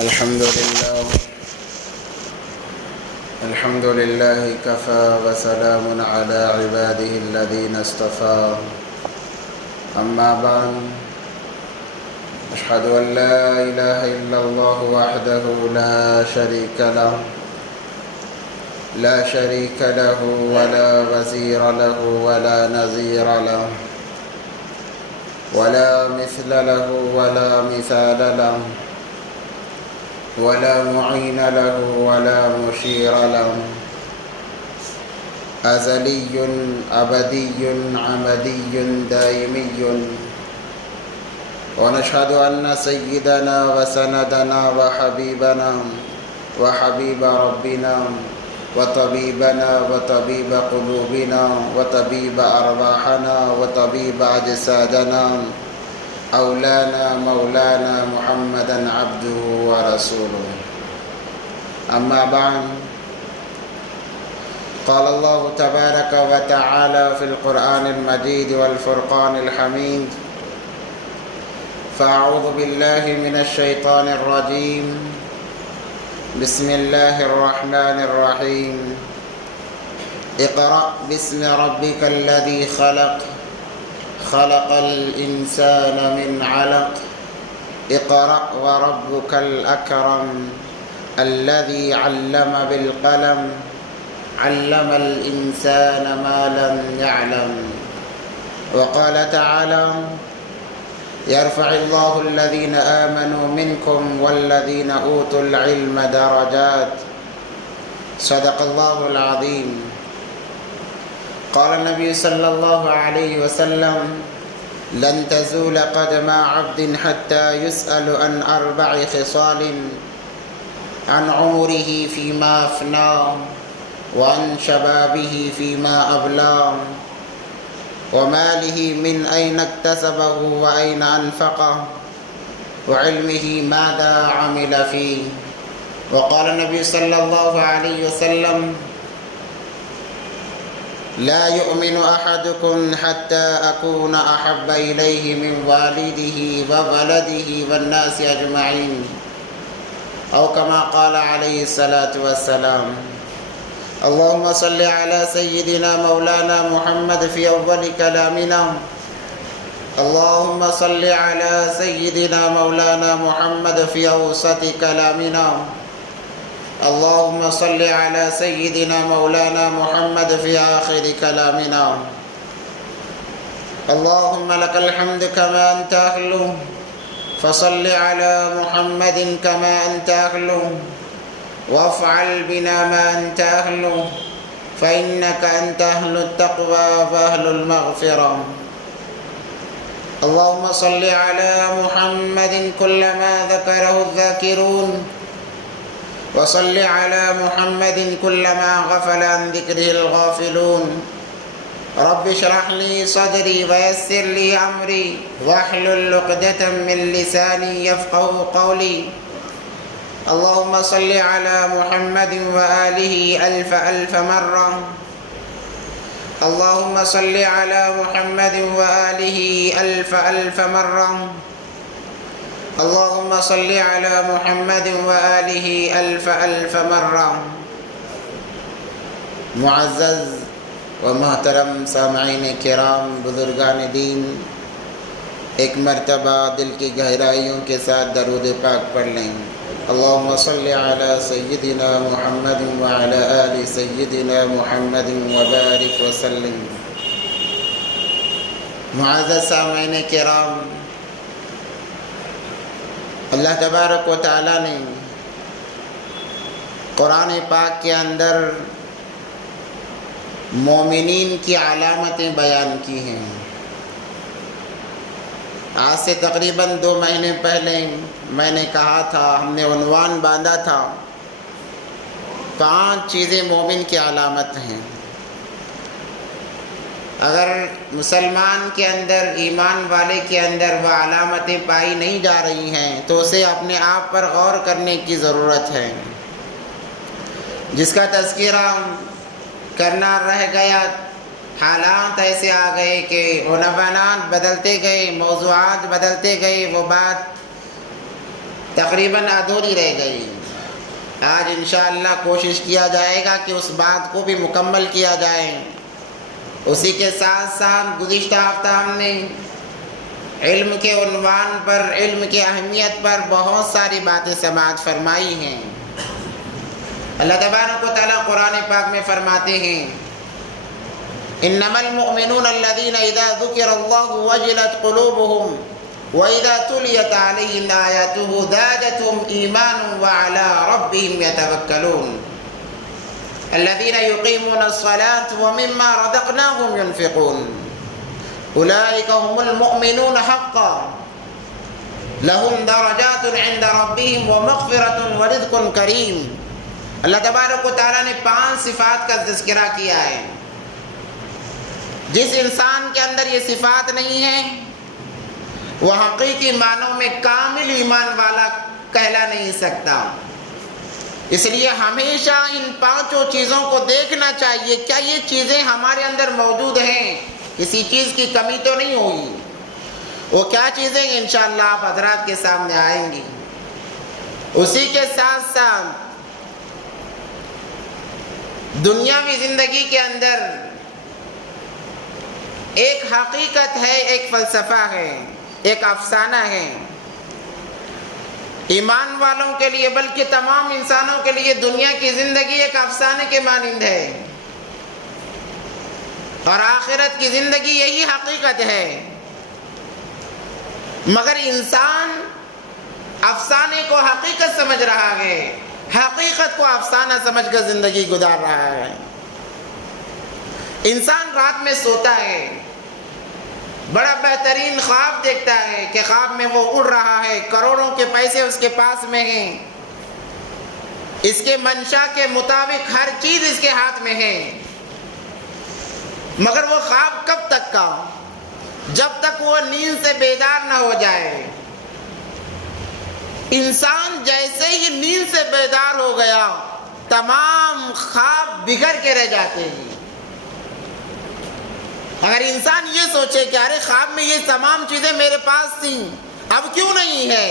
الحمد لله كفى وسلام على عباده الذين اصطفى. أما بعد، أشهد أن لا إله إلا الله وحده لا شريك له ولا وزير له ولا نظير له ولا مثل له ولا مثال له ولا معين له ولا مشير له، أزلي أبدي عمدي دائمي. ونشهد أن سيدنا وسندنا وحبيبنا وحبيب ربنا وطبيبنا وطبيب قلوبنا وطبيب أرواحنا وطبيب أجسادنا أولانا مولانا محمدا عبده ورسوله. أما بعد، قال الله تبارك وتعالى في القرآن المجيد والفرقان الحميد: فأعوذ بالله من الشيطان الرجيم، بسم الله الرحمن الرحيم. اقرأ باسم ربك الذي خلق الإنسان من علق. اقرأ وربك الأكرم الذي علم بالقلم علم الإنسان ما لم يعلم. وقال تعالى: يرفع الله الذين آمنوا منكم والذين أوتوا العلم درجات. صدق الله العظيم. قال النبي صلى الله عليه وسلم: لن تزول قدم عبد حتى يسأل عن 4 خصال: عن عمره فيما أفناه، وعن شبابه فيما أبلاه، وماله من أين اكتسبه وأين أنفقه، وعلمه ماذا عمل فيه. وقال النبي صلى الله عليه وسلم: لا يؤمن أحدكم حتى أكون أحب إليه من والده وولده والناس أجمعين، أو كما قال عليه الصلاة والسلام. اللهم صل على سيدنا مولانا محمد في أول كلامنا. اللهم صل على سيدنا مولانا محمد في أوسط كلامنا. اللهم صل على سيدنا مولانا محمد في آخر كلامنا. اللهم لك الحمد كما أنت أهله، فصل على محمد كما أنت أهله، وافعل بنا ما أنت أهله، فإنك أنت أهل التقوى وأهل المغفرة. اللهم صل على محمد كلما ذكره الذاكرون، وصل على محمد كلما غفل عن ذكره الغافلون. رب اشرح لي صدري ويسر لي أمري واحلل عقدة من لساني يفقه قولي. اللهم صل على محمد وآله ألف مرة. اللهم صل على محمد وآله ألف مرة. اللهم صل على محمد وآله ألف مرة. معزز و محترم سامعین کرام، بزرگان دین، ایک مرتبہ دل کی گہرائیوں کے ساتھ درود پاک پڑھ لیں. اللهم صل على سيدنا محمد وعلى آل سيدنا محمد وبارك وسلم. معزز سامعین کرام، اللہ تبارک و تعالیٰ نے قرآن پاک کے اندر مومنین کی علامتیں بیان کی ہیں. آج سے تقریباً 2 مہینے پہلے میں نے کہا تھا، ہم نے عنوان باندھا تھا 5 چیزیں مومن کی علامت ہیں. اگر مسلمان کے اندر، ایمان والے کے اندر وہ علامتیں پائی نہیں جا رہی ہیں تو اسے اپنے آپ پر غور کرنے کی ضرورت ہے. جس کا تذکرہ کرنا رہ گیا، حالات ایسے آ گئے کہ عنوانات بدلتے گئے، موضوعات بدلتے گئے، وہ بات تقریباً ادھوری رہ گئی۔ آج انشاءاللہ کوشش کیا جائے گا کہ اس بات کو بھی مکمل کیا جائے۔ اسی کے ساتھ ساتھ گزشتہ ہفتہ ہم نے علم کے عنوان پر، علم کی اہمیت پر بہت ساری باتیں سماعت فرمائی ہیں۔ اللہ تبارک و تعالیٰ قرآن پاک میں فرماتے ہیں انما المؤمنون الذين اذا ذكر الله وجلت قلوبهم واذا تليت عليهم آياته زادتهم ايمانا وعلى ربهم يتوكلون الذين يقيمون الصلاة ومما رزقناهم ينفقون اولئك هم المؤمنون حقا لهم درجات عند ربهم ومغفرة ورزق کریم۔ اللہ تبارک و تعالیٰ نے 5 صفات کا تذکرہ کیا ہے۔ جس انسان کے اندر یہ صفات نہیں ہے وہ حقیقی معنوں میں کامل ایمان والا کہلا نہیں سکتا۔ اس لیے ہمیشہ ان 5 چیزوں کو دیکھنا چاہیے، کیا یہ چیزیں ہمارے اندر موجود ہیں، کسی چیز کی کمی تو نہیں ہوگی۔ وہ کیا چیزیں انشاءاللہ آپ حضرات کے سامنے آئیں گی۔ اسی کے ساتھ ساتھ دنیاوی زندگی کے اندر ایک حقیقت ہے، ایک فلسفہ ہے، ایک افسانہ ہے۔ ایمان والوں کے لیے بلکہ تمام انسانوں کے لیے دنیا کی زندگی ایک افسانے کے مانند ہے، اور آخرت کی زندگی یہی حقیقت ہے۔ مگر انسان افسانے کو حقیقت سمجھ رہا ہے، حقیقت کو افسانہ سمجھ کر زندگی گزار رہا ہے۔ انسان رات میں سوتا ہے، بڑا بہترین خواب دیکھتا ہے کہ خواب میں وہ اڑ رہا ہے، کروڑوں کے پیسے اس کے پاس میں ہیں، اس کے منشا کے مطابق ہر چیز اس کے ہاتھ میں ہے۔ مگر وہ خواب کب تک کا؟ جب تک وہ نیند سے بیدار نہ ہو جائے۔ انسان جیسے ہی نیند سے بیدار ہو گیا تمام خواب بگڑ کے رہ جاتے ہیں۔ اگر انسان یہ سوچے کہ ارے خواب میں یہ تمام چیزیں میرے پاس تھیں اب کیوں نہیں ہے،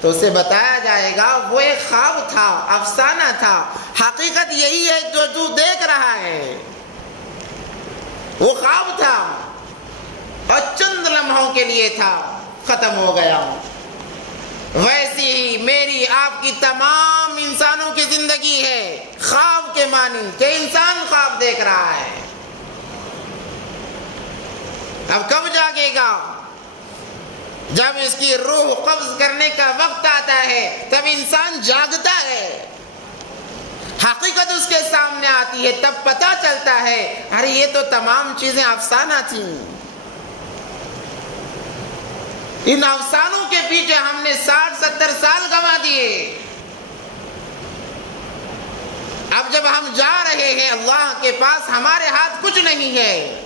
تو اسے بتایا جائے گا وہ ایک خواب تھا، افسانہ تھا، حقیقت یہی ہے جو تو دیکھ رہا ہے۔ وہ خواب تھا اور چند لمحوں کے لیے تھا، ختم ہو گیا۔ ویسی ہی میری آپ کی تمام انسانوں کی زندگی ہے خواب کے مانند کہ انسان خواب دیکھ رہا ہے۔ اب کب جاگے گا؟ جب اس کی روح قبض کرنے کا وقت آتا ہے تب انسان جاگتا ہے، حقیقت اس کے سامنے آتی ہے، تب پتہ چلتا ہے ارے یہ تو تمام چیزیں افسانہ تھیں۔ ان افسانوں کے پیچھے ہم نے 60-70 سال گنوا دیے۔ اب جب ہم جا رہے ہیں اللہ کے پاس ہمارے ہاتھ کچھ نہیں ہے،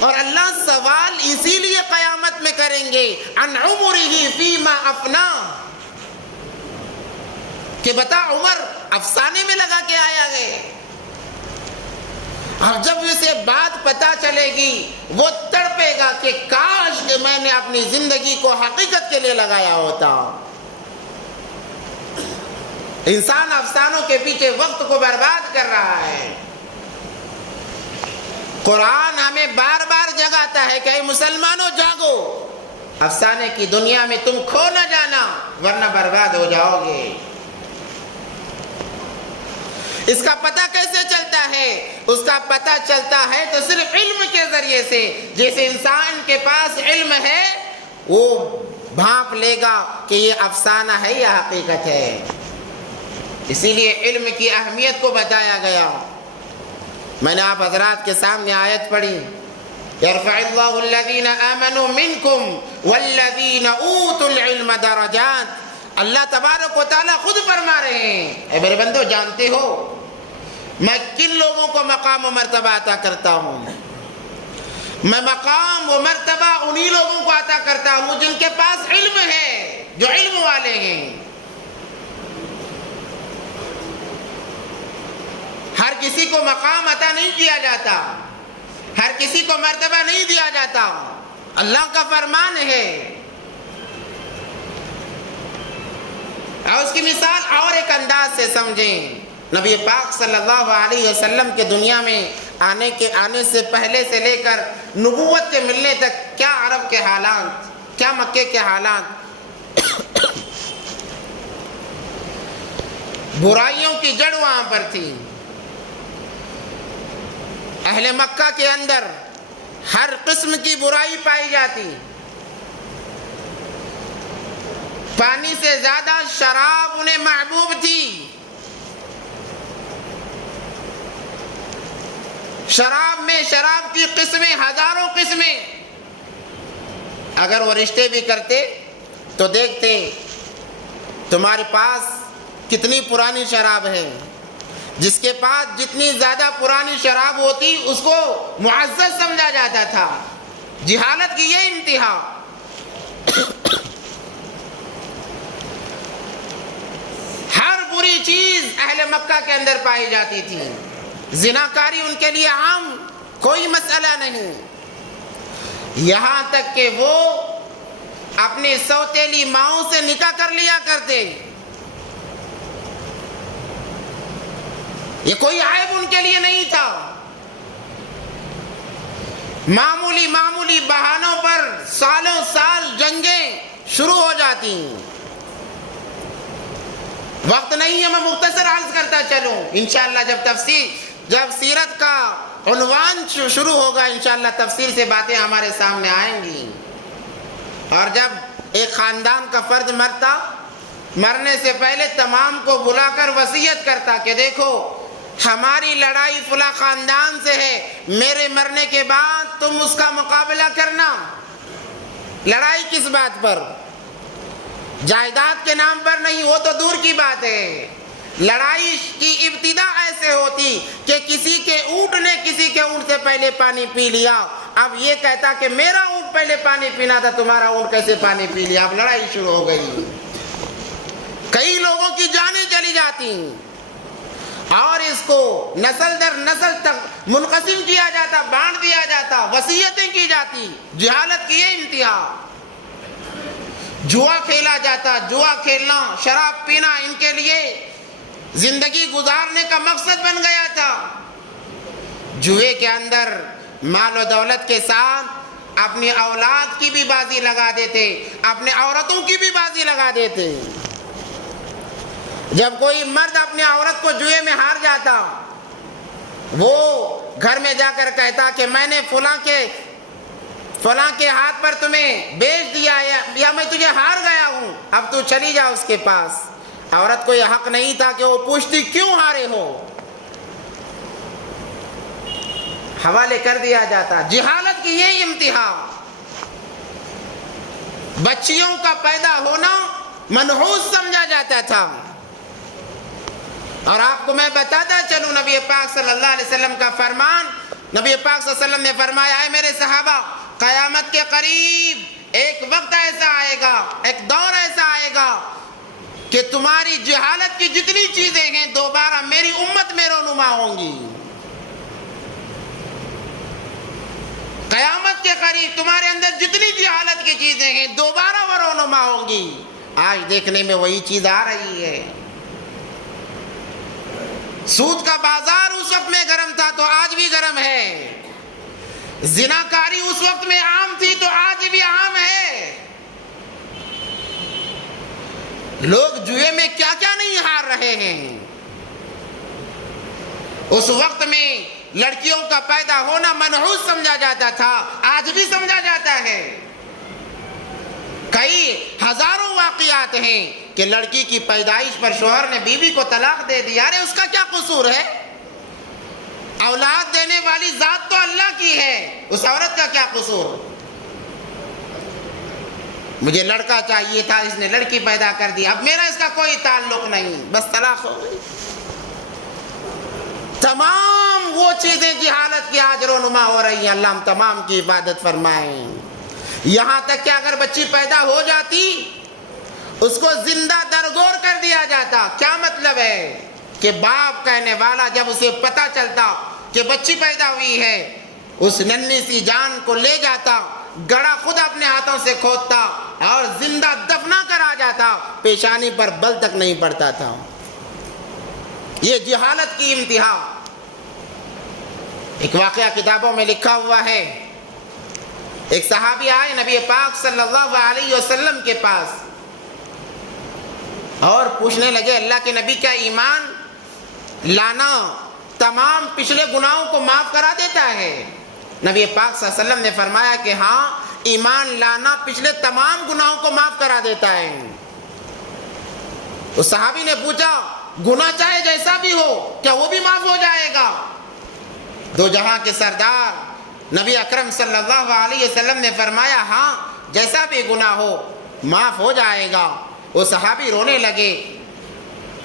اور اللہ سوال اسی لیے قیامت میں کریں گے عن عمرہ فیما افنا، کہ بتا عمر افسانے میں لگا کے آیا ہے۔ اور جب اسے بات پتا چلے گی وہ تڑپے گا کہ کاش کہ میں نے اپنی زندگی کو حقیقت کے لیے لگایا ہوتا۔ انسان افسانوں کے پیچھے وقت کو برباد کر رہا ہے۔ قرآن ہمیں بار بار جگاتا ہے کہ اے مسلمانوں جاگو، افسانے کی دنیا میں تم کھو نہ جانا ورنہ برباد ہو جاؤ گے۔ اس کا پتہ کیسے چلتا ہے؟ اس کا پتہ چلتا ہے تو صرف علم کے ذریعے سے۔ جس انسان کے پاس علم ہے وہ بھانپ لے گا کہ یہ افسانہ ہے یا حقیقت ہے۔ اسی لیے علم کی اہمیت کو بتایا گیا۔ میں نے آپ حضرات کے سامنے آیت پڑھی، یرفع اللہ الذین آمنوا منکم والذین اوتوا العلم درجات۔ اللہ تبارک و تعالیٰ خود فرما رہے ہیں اے میرے بندو جانتے ہو میں کن لوگوں کو مقام و مرتبہ عطا کرتا ہوں؟ میں مقام و مرتبہ انہی لوگوں کو عطا کرتا ہوں جن کے پاس علم ہے، جو علم والے ہیں۔ ہر کسی کو مقام عطا نہیں کیا جاتا، ہر کسی کو مرتبہ نہیں دیا جاتا۔ اللہ کا فرمان ہے اور اس کی مثال اور ایک انداز سے سمجھیں۔ نبی پاک صلی اللہ علیہ وسلم کے دنیا میں آنے سے پہلے سے لے کر نبوت کے ملنے تک کیا عرب کے حالات، کیا مکے کے حالات، برائیوں کی جڑ وہاں پر تھی۔ اہل مکہ کے اندر ہر قسم کی برائی پائی جاتی، پانی سے زیادہ شراب انہیں محبوب تھی۔ شراب میں شراب کی قسمیں، ہزاروں قسمیں۔ اگر وہ رشتے بھی کرتے تو دیکھتے تمہارے پاس کتنی پرانی شراب ہے، جس کے پاس جتنی زیادہ پرانی شراب ہوتی اس کو معزز سمجھا جاتا تھا۔ جہالت کی یہ انتہا۔ ہر بری چیز اہل مکہ کے اندر پائی جاتی تھی۔ زناکاری ان کے لیے عام، کوئی مسئلہ نہیں، یہاں تک کہ وہ اپنی سوتیلی ماؤں سے نکاح کر لیا کرتے۔ یہ کوئی عیب ان کے لیے نہیں تھا۔ معمولی بہانوں پر سالوں سال جنگیں شروع ہو جاتی۔ وقت نہیں ہے، میں مختصر عرض کرتا چلوں۔ انشاءاللہ جب سیرت کا عنوان شروع ہوگا انشاءاللہ تفصیل سے باتیں ہمارے سامنے آئیں گی۔ اور جب ایک خاندان کا فرد مرنے سے پہلے تمام کو بلا کر وصیت کرتا کہ دیکھو ہماری لڑائی فلاں خاندان سے ہے، میرے مرنے کے بعد تم اس کا مقابلہ کرنا۔ لڑائی کس بات پر؟ جائیداد کے نام پر نہیں، وہ تو دور کی بات ہے۔ لڑائی کی ابتدا ایسے ہوتی کہ کسی کے اونٹ نے کسی کے اونٹ سے پہلے پانی پی لیا، اب یہ کہتا کہ میرا اونٹ پہلے پانی پینا تھا، تمہارا اونٹ کیسے پانی پی لیا؟ اب لڑائی شروع ہو گئی، کئی لوگوں کی جانیں چلی جاتی، اور اس کو نسل در نسل تک منقسم کیا جاتا، بانٹ دیا جاتا، وصیتیں کی جاتی۔ جہالت کی یہ انتہا۔ جوا کھیلا جاتا، جوا کھیلنا، شراب پینا ان کے لیے زندگی گزارنے کا مقصد بن گیا تھا۔ جوئے کے اندر مال و دولت کے ساتھ اپنی اولاد کی بھی بازی لگا دیتے، اپنے عورتوں کی بھی بازی لگا دیتے۔ جب کوئی مرد اپنی عورت کو جوئے میں ہار جاتا، وہ گھر میں جا کر کہتا کہ میں نے فلاں کے ہاتھ پر تمہیں بیچ دیا یا میں تجھے ہار گیا ہوں، اب تو چلی جا اس کے پاس۔ عورت کو یہ حق نہیں تھا کہ وہ پوچھتی کیوں ہارے ہو، حوالے کر دیا جاتا۔ جہالت کی یہ انتہا۔ بچیوں کا پیدا ہونا منحوس سمجھا جاتا تھا۔ اور آپ کو میں بتاتا چلوں نبی پاک صلی اللہ علیہ وسلم کا فرمان، نبی پاک صلی اللہ علیہ وسلم نے فرمایا، اے میرے صحابہ، قیامت کے قریب ایک وقت ایسا آئے گا، ایک دور ایسا آئے گا کہ تمہاری جہالت کی جتنی چیزیں ہیں دوبارہ میری امت میں رونما ہوں گی۔ قیامت کے قریب تمہارے اندر جتنی جہالت کی چیزیں ہیں دوبارہ وہ رونما ہوں گی۔ آج دیکھنے میں وہی چیز آ رہی ہے۔ سود کا بازار اس وقت میں گرم تھا تو آج بھی گرم ہے۔ زناکاری اس وقت میں عام تھی تو آج بھی عام ہے۔ لوگ جوئے میں کیا کیا نہیں ہار رہے ہیں۔ اس وقت میں لڑکیوں کا پیدا ہونا منحوس سمجھا جاتا تھا، آج بھی سمجھا جاتا ہے۔ کئی ہزاروں واقعات ہیں کہ لڑکی کی پیدائش پر شوہر نے بیوی کو طلاق دے دیا۔ ارے اس کا کیا قصور ہے؟ اولاد دینے والی ذات تو اللہ کی ہے، اس عورت کا کیا قصور؟ مجھے لڑکا چاہیے تھا، اس نے لڑکی پیدا کر دی، اب میرا اس کا کوئی تعلق نہیں، بس طلاق ہو گئی۔ تمام وہ چیزیں جہالت کی آج رونما ہو رہی ہیں، اللہ ہم تمام کی عبادت فرمائیں۔ یہاں تک کہ اگر بچی پیدا ہو جاتی اس کو زندہ درگور کر دیا جاتا۔ کیا مطلب ہے کہ باپ کہنے والا جب اسے پتہ چلتا کہ بچی پیدا ہوئی ہے، اس ننھی سی جان کو لے جاتا، گڑا خود اپنے ہاتھوں سے کھودتا اور زندہ دفنا کر آ جاتا۔ ہوتا تھا پیشانی پر بل تک نہیں پڑتا تھا۔ یہ جہالت کی انتہا۔ ایک واقعہ کتابوں میں لکھا ہوا ہے، ایک صحابی آئے نبی پاک صلی اللہ علیہ وسلم کے پاس اور پوچھنے لگے اللہ کے نبی کیا ایمان لانا تمام پچھلے گناہوں کو معاف کرا دیتا ہے؟ نبی پاک صلی اللہ علیہ وسلم نے فرمایا کہ ہاں، ایمان لانا پچھلے تمام گناہوں کو معاف کرا دیتا ہے۔ اس صحابی نے پوچھا گناہ چاہے جیسا بھی ہو کیا وہ بھی معاف ہو جائے گا؟ دو جہاں کے سردار نبی اکرم صلی اللہ علیہ وسلم نے فرمایا ہاں، جیسا بھی گناہ ہو معاف ہو جائے گا۔ وہ صحابی رونے لگے۔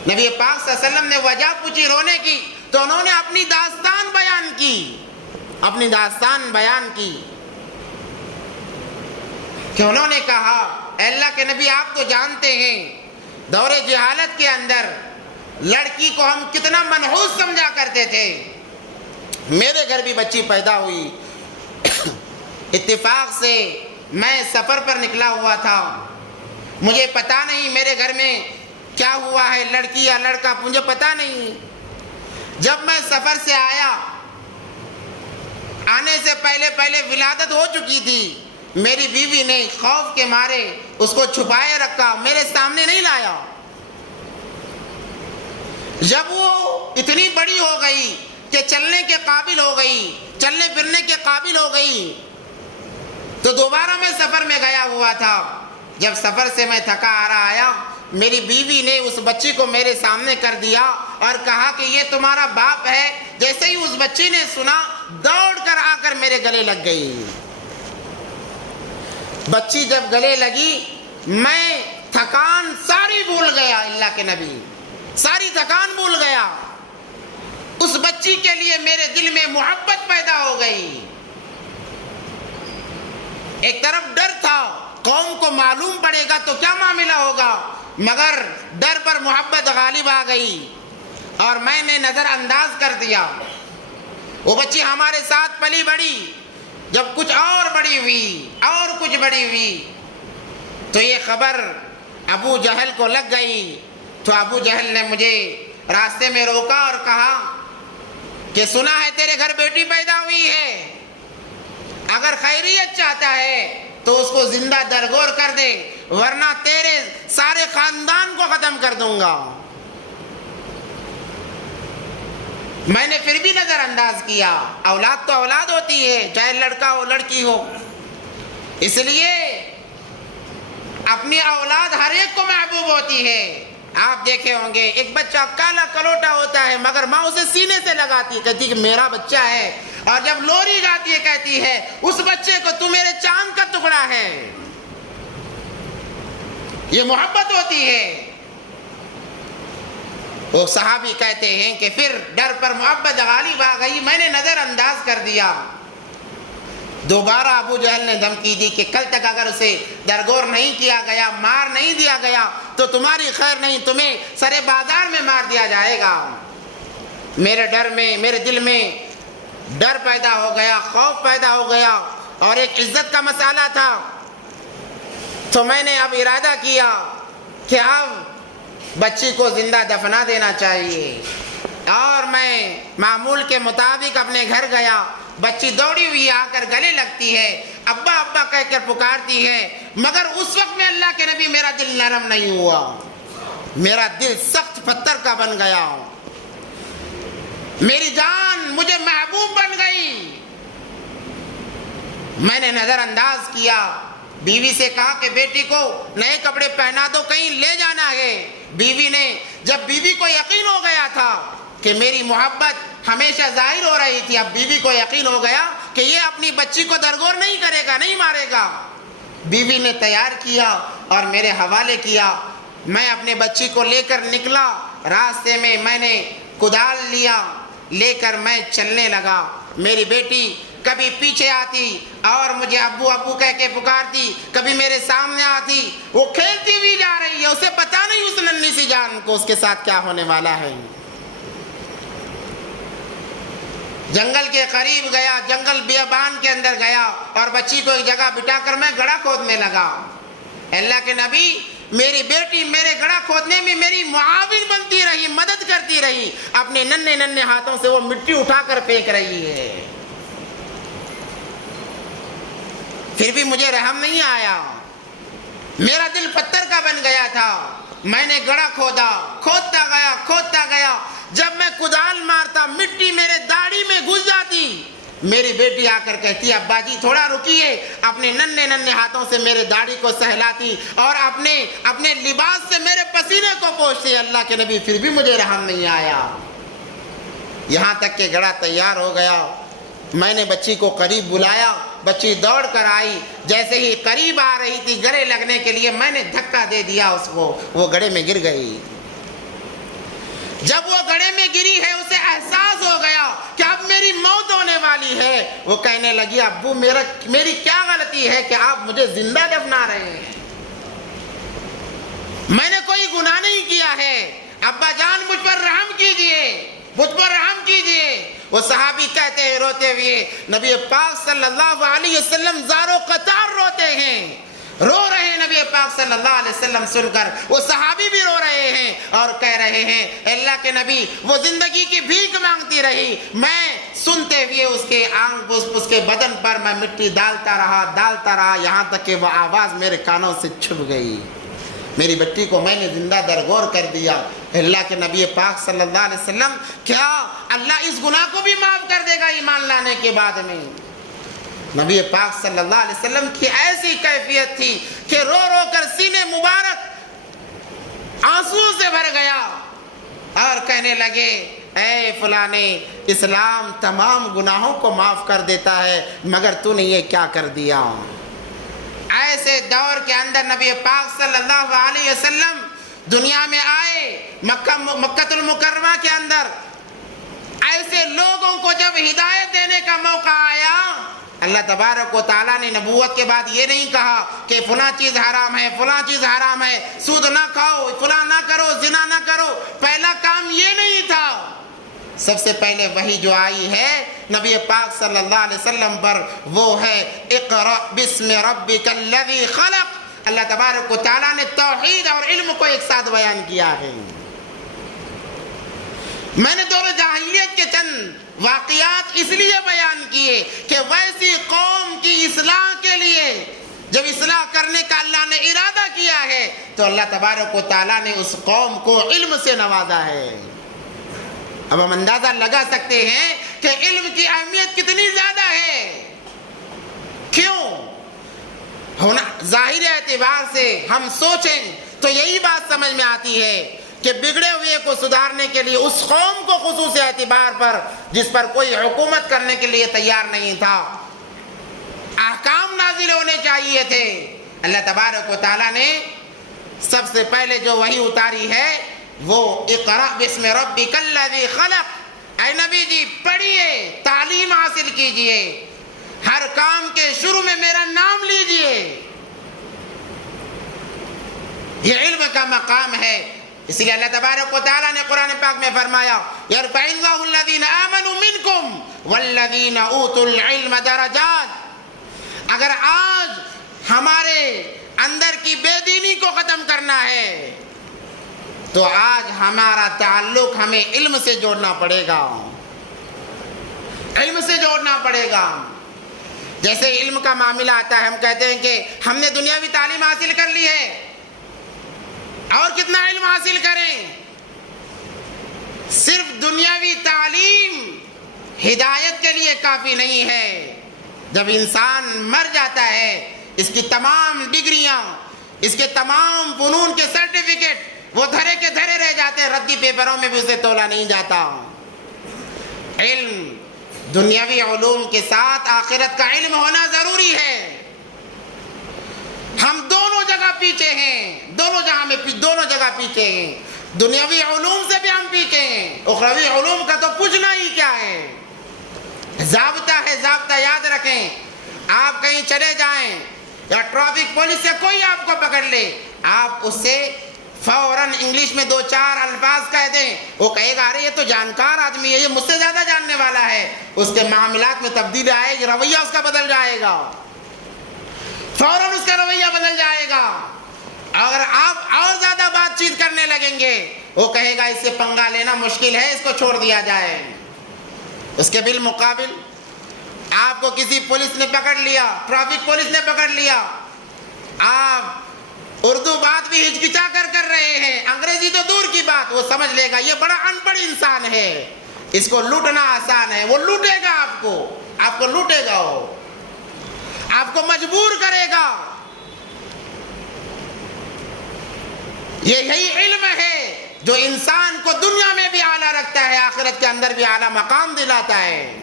نبی پاک صلی اللہ علیہ وسلم نے وجہ پوچھی رونے کی تو انہوں نے اپنی داستان بیان کی کہ انہوں نے کہا اے اللہ کے نبی آپ تو جانتے ہیں دور جہالت کے اندر لڑکی کو ہم کتنا منحوس سمجھا کرتے تھے۔ میرے گھر بھی بچی پیدا ہوئی، اتفاق سے میں سفر پر نکلا ہوا تھا، مجھے پتا نہیں میرے گھر میں کیا ہوا ہے، لڑکی یا لڑکا مجھے پتا نہیں۔ جب میں سفر سے آیا، آنے سے پہلے ولادت ہو چکی تھی، میری بیوی نے خوف کے مارے اس کو چھپائے رکھا، میرے سامنے نہیں لایا۔ جب وہ اتنی بڑی ہو گئی کہ چلنے کے قابل ہو گئی، چلنے پھرنے کے قابل ہو گئی، تو دوبارہ میں سفر میں گیا ہوا تھا۔ جب سفر سے میں تھکا آ رہا آیا، میری بیوی نے اس بچی کو میرے سامنے کر دیا اور کہا کہ یہ تمہارا باپ ہے۔ جیسے ہی اس بچی نے سنا دوڑ کر آ کر میرے گلے لگ گئی۔ بچی جب گلے لگی میں تھکان ساری بھول گیا، اللہ کے نبی ساری تھکان بھول گیا۔ اس بچی کے لیے میرے دل میں محبت پیدا ہو گئی۔ ایک طرف ڈر تھا، قوم کو معلوم پڑے گا تو کیا معاملہ ہوگا، مگر ڈر پر محبت غالب آ گئی اور میں نے نظر انداز کر دیا۔ وہ بچی ہمارے ساتھ پلی بڑی، جب کچھ اور بڑی ہوئی تو یہ خبر ابو جہل کو لگ گئی، تو ابو جہل نے مجھے راستے میں روکا اور کہا کہ سنا ہے تیرے گھر بیٹی پیدا ہوئی ہے، اگر خیریت چاہتا ہے تو اس کو زندہ درگور کر دے، ورنہ تیرے سارے خاندان کو ختم کر دوں گا۔ میں نے پھر بھی نظر انداز کیا، اولاد تو اولاد ہوتی ہے، چاہے لڑکا ہو لڑکی ہو، اس لیے اپنی اولاد ہر ایک کو محبوب ہوتی ہے۔ آپ دیکھے ہوں گے ایک بچہ کالا کلوٹا ہوتا ہے مگر ماں اسے سینے سے لگاتی ہے، کہتی کہ میرا بچہ ہے، اور جب لوری گاتی ہے کہتی ہے اس بچے کو تو میرے چاند کا ٹکڑا ہے۔ یہ محبت ہوتی ہے۔ وہ صحابی کہتے ہیں کہ پھر ڈر پر محبت غالب آ گئی، میں نے نظر انداز کر دیا۔ دوبارہ ابو جہل نے دھمکی دی کہ کل تک اگر اسے درگور نہیں کیا گیا، مار نہیں دیا گیا تو تمہاری خیر نہیں، تمہیں سرے بازار میں مار دیا جائے گا۔ میرے دل میں ڈر پیدا ہو گیا، خوف پیدا ہو گیا، اور ایک عزت کا مسئلہ تھا، تو میں نے اب ارادہ کیا کہ اب بچی کو زندہ دفنا دینا چاہیے، اور میں معمول کے مطابق اپنے گھر گیا۔ بچی دوڑی ہوئی آ کر گلے لگتی ہے، ابا ابا کہہ کر پکارتی ہے، مگر اس وقت میں اللہ کے نبی میرا دل نرم نہیں ہوا، میرا دل سخت پتھر کا بن گیا، میری جان مجھے محبوب بن گئی۔ میں نے نظر انداز کیا، بیوی سے کہا کہ بیٹی کو نئے کپڑے پہنا دو، کہیں لے جانا ہے۔ بیوی نے، جب بیوی کو یقین ہو گیا تھا کہ میری محبت ہمیشہ ظاہر ہو رہی تھی، اب بیوی کو یقین ہو گیا کہ یہ اپنی بچی کو درگور نہیں کرے گا، نہیں مارے گا، بیوی نے تیار کیا اور میرے حوالے کیا۔ میں اپنے بچی کو لے کر نکلا، راستے میں میں نے کدال لیا، لے کر میں چلنے لگا۔ میری بیٹی کبھی پیچھے آتی اور مجھے ابو ابو کہہ کے پکارتی، کبھی میرے سامنے آتی، وہ کھیلتی ہوئی جا رہی ہے، اسے پتا نہیں اس ننھی سی جان کو اس کے ساتھ کیا ہونے والا ہے۔ جنگل کے قریب گیا، جنگل بیابان کے اندر گیا اور بچی کو ایک جگہ بٹھا کر میں گڑھا کھودنے لگا۔ اللہ کے نبی میری بیٹی میرے گڑھا کھودنے میں میری معاون بنتی رہی، مدد کرتی رہی، اپنے ننھے ننھے ہاتھوں سے وہ مٹی اٹھا کر پھینک رہی ہے، پھر بھی مجھے رحم نہیں آیا، میرا دل پتھر کا بن گیا تھا، میں نے گڑھا کھودا، کھودتا گیا، جب میں کدال مارتا مٹی میرے داڑھی میں گھس جاتی، میری بیٹی آ کر کہتی ابا جی تھوڑا رکیے، اپنے ننھے ننھے ہاتھوں سے میرے داڑھی کو سہلاتی اور اپنے لباس سے میرے پسینے کو پوچھتی۔ اللہ کے نبی پھر بھی مجھے رحم نہیں آیا، یہاں تک کہ گڑھا تیار ہو گیا، میں نے بچی کو قریب بلایا، بچی دوڑ کر آئی، جیسے ہی قریب آ رہی تھی گڑھے لگنے کے لیے میں نے دھکا دے دیا اس کو، وہ گڑھے میں گر گئی۔ جب وہ گڑھے میں گری ہے اسے احساس ہو گیا کہ اب میری موت ہونے والی ہے، وہ کہنے لگی ابو میری کیا غلطی ہے کہ آپ مجھے زندہ دفنا رہے ہیں، میں نے کوئی گناہ نہیں کیا ہے، ابا جان مجھ پر رحم کیجئے۔ وہ صحابی کہتے ہیں روتے ہوئے، نبی پاک صلی اللہ علیہ وسلم زار و قطار روتے ہیں، رو رہے ہیں نبی پاک صلی اللہ علیہ وسلم سن کر، وہ صحابی بھی رو رہے ہیں اور کہہ رہے ہیں اللہ کے نبی وہ زندگی کی بھیک مانگتی رہی، میں سنتے ہوئے اس کے بدن پر میں مٹی ڈالتا رہا یہاں تک کہ وہ آواز میرے کانوں سے چھپ گئی، میری بچی کو میں نے زندہ درگور کر دیا۔ اللہ کے نبی پاک صلی اللہ علیہ وسلم کیا اللہ اس گناہ کو بھی معاف کر دے گا ایمان لانے کے بعد میں؟ نبی پاک صلی اللہ علیہ وسلم کی ایسی کیفیت تھی کہ رو رو کر سینے مبارک آنسو سے بھر گیا اور کہنے لگے اے فلانے، اسلام تمام گناہوں کو معاف کر دیتا ہے مگر تو نے یہ کیا کر دیا؟ ایسے دور کے اندر نبی پاک صلی اللہ علیہ وسلم دنیا میں آئے، مکہ المکرمہ کے اندر ایسے لوگوں کو جب ہدایت دینے کا موقع آیا، اللہ تبارک و تعالیٰ نے نبوت کے بعد یہ نہیں کہا کہ فلاں چیز حرام ہے، سود نہ کھاؤ، فلاں نہ کرو، زنا نہ کرو، پہلا کام یہ نہیں تھا، سب سے پہلے وحی جو آئی ہے نبی پاک صلی اللہ علیہ وسلم پر وہ ہے اقرأ بسم ربک الذی خلق۔ اللہ تبارک و تعالیٰ نے توحید اور علم کو ایک ساتھ بیان کیا ہے۔ میں نے دور جاہلیت کے چند واقعات اس لیے بیان کیے کہ ویسی قوم کی اصلاح کے لیے جب اصلاح کرنے کا اللہ نے ارادہ کیا ہے تو اللہ تبارک و تعالیٰ نے اس قوم کو علم سے نوازا ہے۔ اب ہم اندازہ لگا سکتے ہیں کہ علم کی اہمیت کتنی زیادہ ہے۔ کیوں؟ ظاہر اعتبار سے ہم سوچیں تو یہی بات سمجھ میں آتی ہے کہ بگڑے ہوئے کو سدھارنے کے لیے اس قوم کو خصوصی اعتبار پر جس پر کوئی حکومت کرنے کے لیے تیار نہیں تھا، احکام نازل ہونے چاہیے تھے، اللہ تبارک و تعالیٰ نے سب سے پہلے جو وحی اتاری ہے وہ اقرأ بسم ربک الذی خلق۔ اے نبی جی پڑھیے، تعلیم حاصل کیجئے، ہر کام کے شروع میں میرا نام لیجئے، یہ علم کا مقام ہے۔ اس لیے اللہ تبارک و تعالیٰ نے قرآن پاک میں فرمایا یرفع اللہ الذین آمنوا منکم والذین اوتوا العلم درجات۔ اگر آج ہمارے اندر کی بے دینی کو ختم کرنا ہے تو آج ہمارا تعلق ہمیں علم سے جوڑنا پڑے گا، علم سے جوڑنا پڑے گا۔ جیسے علم کا معاملہ آتا ہے ہم کہتے ہیں کہ ہم نے دنیاوی تعلیم حاصل کر لی ہے، اور کتنا علم حاصل کریں؟ صرف دنیاوی تعلیم ہدایت کے لیے کافی نہیں ہے۔ جب انسان مر جاتا ہے اس کی تمام ڈگریاں، اس کے تمام فنون کے سرٹیفکیٹ وہ دھرے کے دھرے رہ جاتے ہیں، ردی پیپروں میں بھی اسے تولا نہیں جاتا۔ علم، دنیاوی علوم کے ساتھ آخرت کا علم ہونا ضروری ہے۔ ہم دونوں جگہ پیچھے ہیں، دونوں جگہ پیچھے ہیں، دنیاوی علوم سے بھی ہم پیچھے ہیں، اخروی علوم کا تو پوچھنا ہی کیا ہے۔ ضابطہ ہے، ضابطہ یاد رکھیں، آپ کہیں چلے جائیں یا ٹریفک پولیس سے کوئی آپ کو پکڑ لے، آپ اس سے فوراً انگلش میں 2-4 الفاظ کہہ دیں، وہ کہے گا ارے یہ تو جانکار آدمی ہے، یہ مجھ سے زیادہ جاننے والا ہے، اس کے معاملات میں تبدیلی آئے گی، رویہ اس کا بدل جائے گا، فوراً اس کا رویہ بدل جائے گا۔ اگر آپ اور زیادہ بات چیت کرنے لگیں گے وہ کہے گا اس سے پنگا لینا مشکل ہے، اس کو چھوڑ دیا جائے۔ اس کے بالمقابل آپ کو کسی پولیس نے پکڑ لیا، ٹریفک پولیس نے پکڑ لیا، آپ اردو بات بھی ہچکچا کر رہے ہیں، انگریزی تو دور کی بات، وہ سمجھ لے گا یہ بڑا ان پڑھ انسان ہے، اس کو لوٹنا آسان ہے، وہ لوٹے گا آپ کو لوٹے گا، وہ آپ کو مجبور کرے گا۔ یہی علم ہے جو انسان کو دنیا میں بھی اعلیٰ رکھتا ہے، آخرت کے اندر بھی اعلیٰ مقام دلاتا ہے۔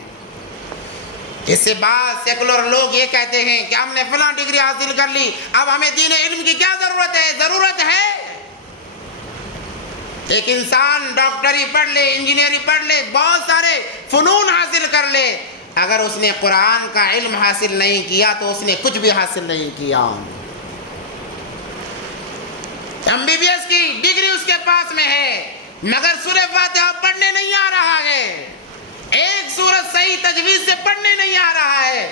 اس سے بعض سیکولر لوگ یہ کہتے ہیں کہ ہم نے فلاں ڈگری حاصل کر لی، اب ہمیں دین علم کی کیا ضرورت ہے؟ ضرورت ہے۔ ایک انسان ڈاکٹری پڑھ لے، انجینئرنگ پڑھ لے، بہت سارے فنون حاصل کر لے، اگر اس نے قرآن کا علم حاصل نہیں کیا تو اس نے کچھ بھی حاصل نہیں کیا۔ MBBS کی ڈگری اس کے پاس میں ہے مگر سورہ فاتحہ پڑھنے نہیں آ رہا ہے، ایک سورت صحیح تجوید سے پڑھنے نہیں آ رہا ہے،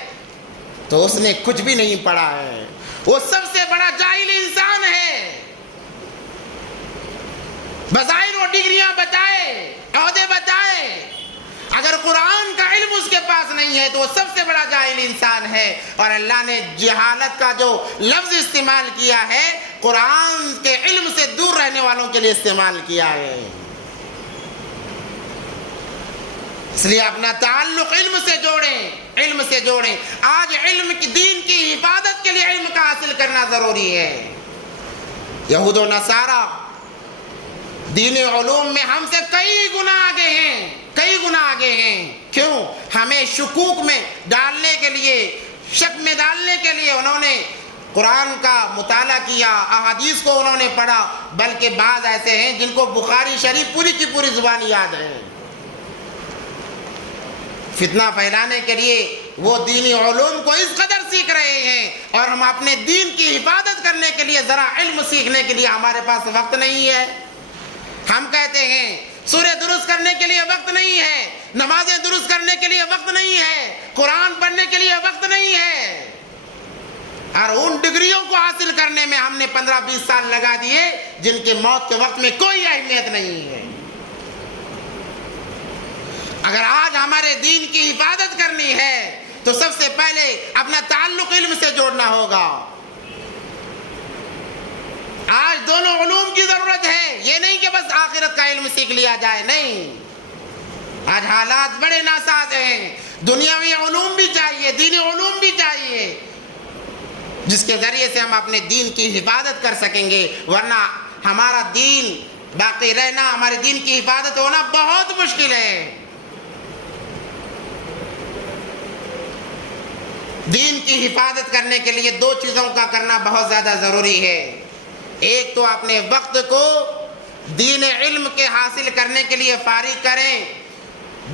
تو اس نے کچھ بھی نہیں پڑھا ہے، وہ سب سے بڑا جاہل انسان ہے۔ بظاہر وہ ڈگریاں بتائے، عہدے بتائے، اگر قرآن کا علم اس کے پاس نہیں ہے تو وہ سب سے بڑا جاہل انسان ہے۔ اور اللہ نے جہالت کا جو لفظ استعمال کیا ہے قرآن کے علم سے دور رہنے والوں کے لیے استعمال کیا ہے، اس لیے اپنا تعلق علم سے جوڑیں، علم سے جوڑیں۔ آج علم کی، دین کی حفاظت کے لیے علم کا حاصل کرنا ضروری ہے۔ یہود و نصارہ دین علوم میں ہم سے کئی گنا آگے ہیں، کئی گنا آگے ہیں۔ کیوں؟ ہمیں شکوک میں ڈالنے کے لیے، شک میں ڈالنے کے لیے انہوں نے قرآن کا مطالعہ کیا، احادیث کو انہوں نے پڑھا، بلکہ بعض ایسے ہیں جن کو بخاری شریف پوری کی پوری زبان یاد ہے۔ فتنہ پھیلانے کے لیے وہ دینی علوم کو اس قدر سیکھ رہے ہیں، اور ہم اپنے دین کی حفاظت کرنے کے لیے ذرا علم سیکھنے کے لیے ہمارے پاس وقت نہیں ہے۔ ہم کہتے ہیں سورہ درست کرنے کے لیے وقت نہیں ہے، نمازیں درست کرنے کے لیے وقت نہیں ہے، قرآن پڑھنے کے لیے وقت نہیں ہے، اور ان ڈگریوں کو حاصل کرنے میں ہم نے 15-20 سال لگا دیے جن کے موت کے وقت میں کوئی اہمیت نہیں ہے۔ اگر آج ہمارے دین کی حفاظت کرنی ہے تو سب سے پہلے اپنا تعلق علم سے جوڑنا ہوگا۔ آج دونوں علوم کی ضرورت ہے، یہ نہیں کہ بس آخرت کا علم سیکھ لیا جائے، نہیں۔ آج حالات بڑے ناساز ہیں، دنیاوی علوم بھی چاہیے، دینی علوم بھی چاہیے، جس کے ذریعے سے ہم اپنے دین کی حفاظت کر سکیں گے، ورنہ ہمارا دین باقی رہنا، ہمارے دین کی حفاظت ہونا بہت مشکل ہے۔ دین کی حفاظت کرنے کے لیے دو چیزوں کا کرنا بہت زیادہ ضروری ہے۔ ایک تو اپنے وقت کو دین علم کے حاصل کرنے کے لیے فارغ کریں،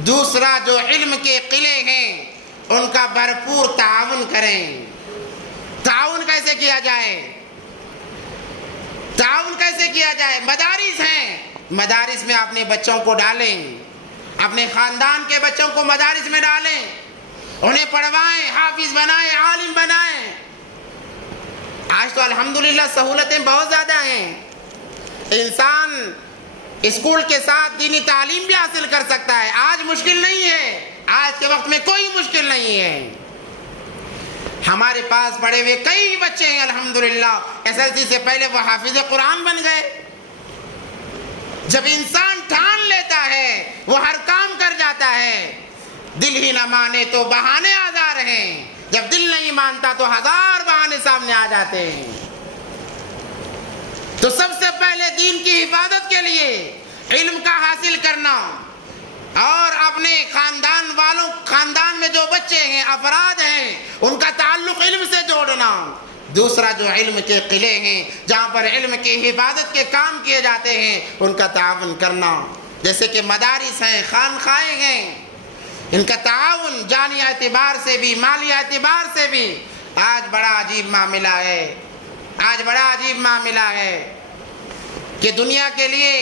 دوسرا جو علم کے قلعے ہیں ان کا بھرپور تعاون کریں۔ تعاون کیسے کیا جائے؟ تعاون کیسے کیا جائے؟ مدارس ہیں، مدارس میں اپنے بچوں کو ڈالیں، اپنے خاندان کے بچوں کو مدارس میں ڈالیں، انہیں پڑھوائیں، حافظ بنائیں، عالم بنائیں۔ آج تو الحمدللہ سہولتیں بہت زیادہ ہیں، انسان اسکول کے ساتھ دینی تعلیم بھی حاصل کر سکتا ہے، آج مشکل نہیں ہے، آج کے وقت میں کوئی مشکل نہیں ہے۔ ہمارے پاس پڑھے ہوئے کئی بچے ہیں الحمدللہ، SSLC سے پہلے وہ حافظ قرآن بن گئے۔ جب انسان ٹھان لیتا ہے وہ ہر کام کر جاتا ہے، دل ہی نہ مانے تو بہانے آزار ہیں، جب دل نہیں مانتا تو ہزار بہانے سامنے آ جاتے ہیں۔ تو سب سے پہلے دین کی حفاظت کے لیے علم کا حاصل کرنا، اور اپنے خاندان والوں، خاندان میں جو بچے ہیں، افراد ہیں، ان کا تعلق علم سے جوڑنا۔ دوسرا جو علم کے قلعے ہیں، جہاں پر علم کی حفاظت کے کام کیے جاتے ہیں، ان کا تعاون کرنا، جیسے کہ مدارس ہیں، خانقاہیں ہیں، ان کا تعاون جانی اعتبار سے بھی، مالی اعتبار سے بھی۔ آج بڑا عجیب معاملہ ہے، آج بڑا عجیب معاملہ ہے کہ دنیا کے لیے